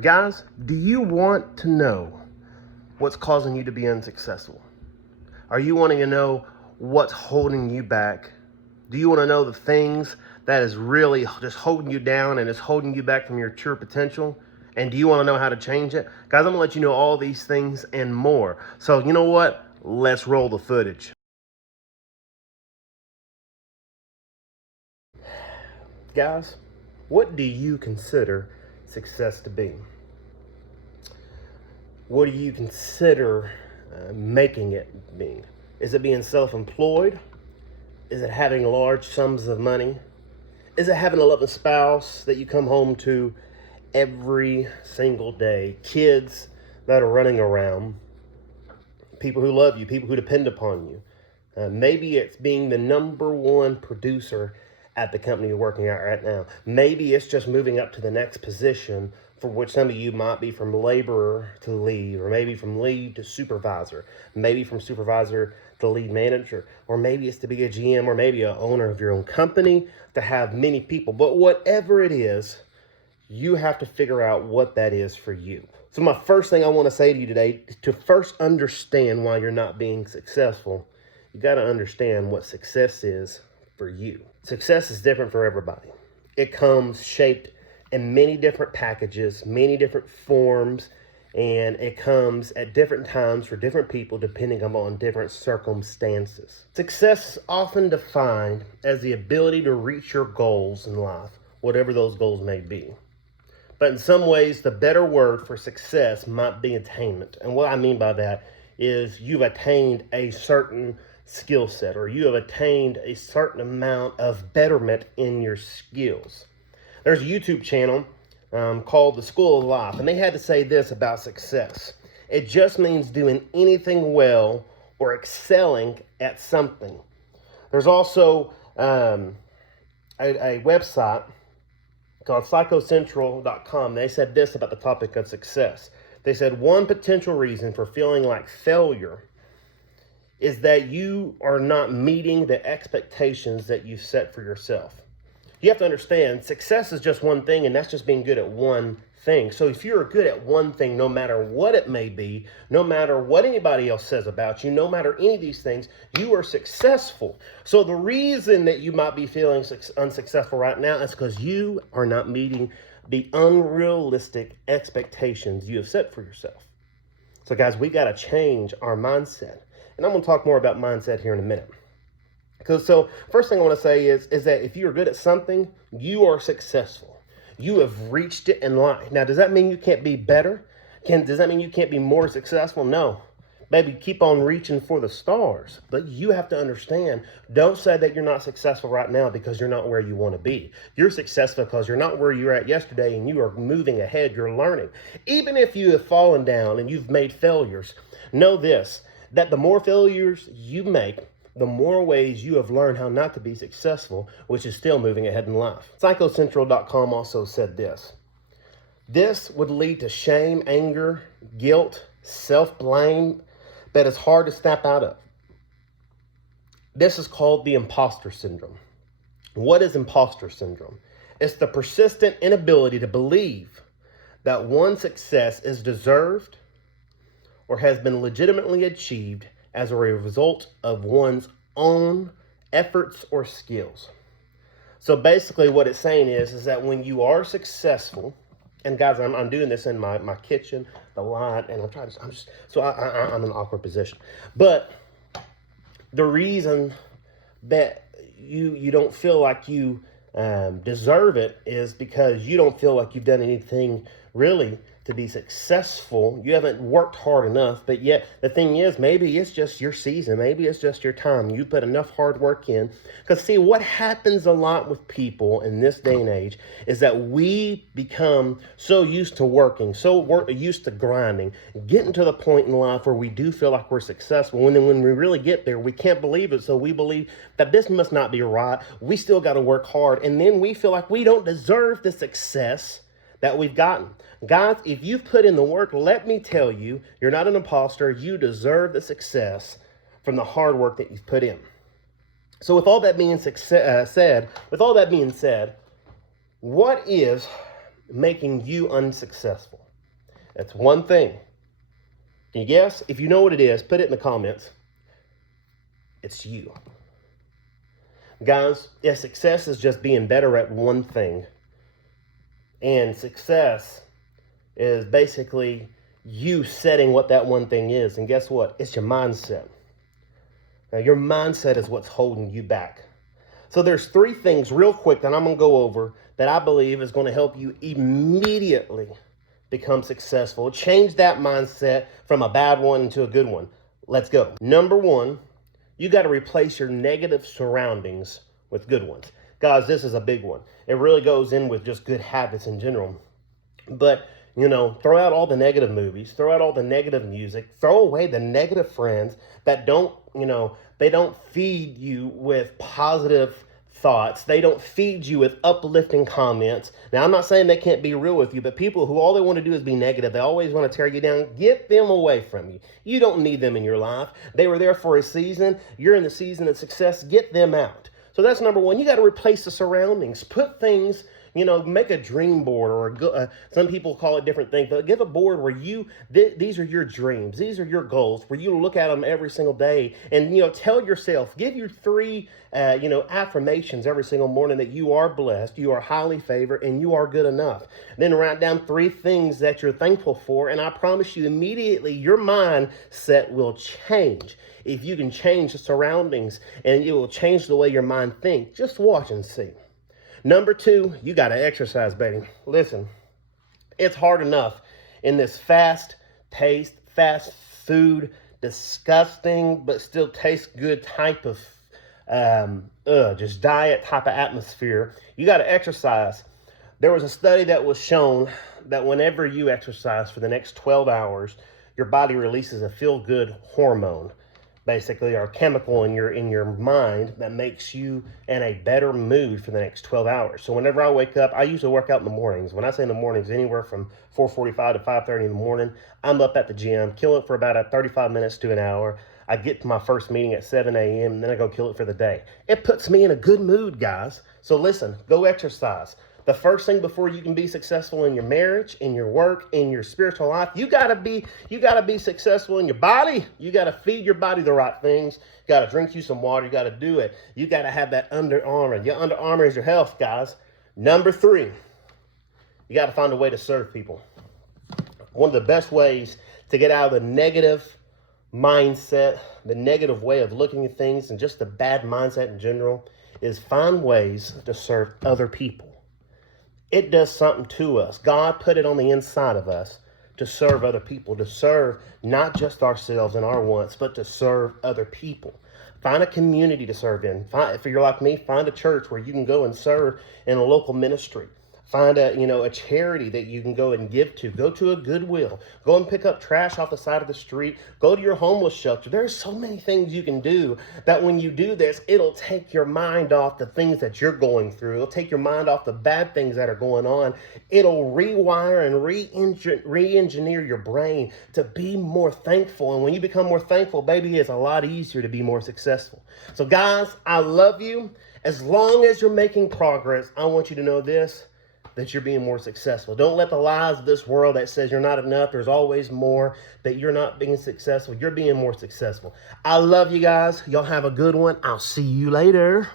Guys, do you want to know what's causing you to be unsuccessful? Are you wanting to know what's holding you back? Do you want to know the things that is really just holding you down and is holding you back from your true potential? And do you want to know how to change it? Guys, I'm going to let you know all these things and more. So, you know what? Let's roll the footage. Guys, what do you consider success to be? What do you consider making it be? Is it being self-employed? Is it having large sums of money? Is it having a loving spouse that you come home to every single day? Kids that are running around? People who love you, people who depend upon you. Maybe it's being the number one producer at the company you're working at right now. Maybe it's just moving up to the next position, for which some of you might be from laborer to lead, or maybe from lead to supervisor, maybe from supervisor to lead manager, or maybe it's to be a GM, or maybe an owner of your own company, to have many people. But whatever it is, you have to figure out what that is for you. So my first thing I want to say to you today, to first understand why you're not being successful, you got to understand what success is for you. Success is different for everybody. It comes shaped in many different packages, many different forms, and it comes at different times for different people depending upon different circumstances. Success is often defined as the ability to reach your goals in life, whatever those goals may be. But in some ways, the better word for success might be attainment. And what I mean by that is you've attained a certain skill set, or you have attained a certain amount of betterment in your skills. There's a YouTube channel called The School of Life, and they had to say this about success. It just means doing anything well or excelling at something. There's also a website called psychocentral.com. They said this about the topic of success. They said one potential reason for feeling like failure is that you are not meeting the expectations that you set for yourself. You have to understand, success is just one thing, and that's just being good at one thing. So if you're good at one thing, no matter what it may be, no matter what anybody else says about you, no matter any of these things, you are successful. So the reason that you might be feeling unsuccessful right now is because you are not meeting the unrealistic expectations you have set for yourself. So guys, we got to change our mindset. And I'm going to talk more about mindset here in a minute. So first thing I want to say is that if you're good at something, you are successful. You have reached it in life. Now, does that mean you can't be better? Does that mean you can't be more successful? No. Baby, keep on reaching for the stars. But you have to understand, don't say that you're not successful right now because you're not where you want to be. You're successful because you're not where you were at yesterday, and you are moving ahead. You're learning. Even if you have fallen down and you've made failures, know this, that the more failures you make, the more ways you have learned how not to be successful, which is still moving ahead in life. Psychocentral.com also said this. This would lead to shame, anger, guilt, self-blame that is hard to snap out of. This is called the imposter syndrome. What is imposter syndrome? It's the persistent inability to believe that one's success is deserved or has been legitimately achieved as a result of one's own efforts or skills. So basically what it's saying is that when you are successful, and guys, I'm doing this in my kitchen, the light, and I'm in an awkward position. But the reason that you don't feel like you deserve it is because you don't feel like you've done anything really to be successful. You haven't worked hard enough, but yet the thing is, maybe it's just your season. Maybe it's just your time. You put enough hard work in. Because see, what happens a lot with people in this day and age is that we become so used to working, used to grinding, getting to the point in life where we do feel like we're successful. And then when we really get there, we can't believe it. So we believe that this must not be right. We still got to work hard. And then we feel like we don't deserve the success that we've gotten. Guys, if you've put in the work, let me tell you, you're not an imposter. You deserve the success from the hard work that you've put in. So with all that being said, what is making you unsuccessful? That's one thing. Can you guess? If you know what it is, put it in the comments. It's you. Guys, if success is just being better at one thing, and success is basically you setting what that one thing is, and guess what? It's your mindset. Now, your mindset is what's holding you back. So there's 3 things real quick that I'm going to go over that I believe is going to help you immediately become successful. Change that mindset from a bad one into a good one. Let's go. Number 1, you got to replace your negative surroundings with good ones. Guys, this is a big one. It really goes in with just good habits in general. But, throw out all the negative movies, throw out all the negative music, throw away the negative friends that don't, they don't feed you with positive thoughts. They don't feed you with uplifting comments. Now, I'm not saying they can't be real with you, but people who all they want to do is be negative, they always want to tear you down, get them away from you. You don't need them in your life. They were there for a season. You're in the season of success. Get them out. So that's number 1. You got to replace the surroundings. Put things, make a dream board, or some people call it different things. But give a board where these are your dreams. These are your goals, where you look at them every single day and, tell yourself, give you 3, affirmations every single morning that you are blessed, you are highly favored, and you are good enough. Then write down 3 things that you're thankful for. And I promise you, immediately your mindset will change. If you can change the surroundings, and it will change the way your mind thinks, just watch and see. Number 2, you got to exercise, baby. Listen, it's hard enough in this fast-paced, fast food, disgusting, but still tastes good type of just diet type of atmosphere. You got to exercise. There was a study that was shown that whenever you exercise for the next 12 hours, your body releases a feel-good hormone, basically, or a chemical in your mind that makes you in a better mood for the next 12 hours. So whenever I wake up, I usually work out in the mornings. When I say in the mornings, anywhere from 4:45 to 5:30 in the morning, I'm up at the gym, kill it for about 35 minutes to an hour. I get to my first meeting at 7 a.m., and then I go kill it for the day. It puts me in a good mood, guys. So listen, go exercise. The first thing before you can be successful in your marriage, in your work, in your spiritual life, you gotta be successful in your body. You gotta feed your body the right things. You gotta drink you some water. You gotta do it. You gotta have that Under Armour. Your Under Armour is your health, guys. Number 3, you gotta find a way to serve people. One of the best ways to get out of the negative mindset, the negative way of looking at things, and just the bad mindset in general, is find ways to serve other people. It does something to us. God put it on the inside of us to serve other people, to serve not just ourselves and our wants, but to serve other people. Find a community to serve in. If you're like me, find a church where you can go and serve in a local ministry. Find a charity that you can go and give to. Go to a Goodwill. Go and pick up trash off the side of the street. Go to your homeless shelter. There's so many things you can do that when you do this, it'll take your mind off the things that you're going through. It'll take your mind off the bad things that are going on. It'll rewire and re-engineer your brain to be more thankful. And when you become more thankful, baby, it's a lot easier to be more successful. So guys, I love you. As long as you're making progress, I want you to know this, that you're being more successful. Don't let the lies of this world that says you're not enough, there's always more, that you're not being successful. You're being more successful. I love you guys. Y'all have a good one. I'll see you later.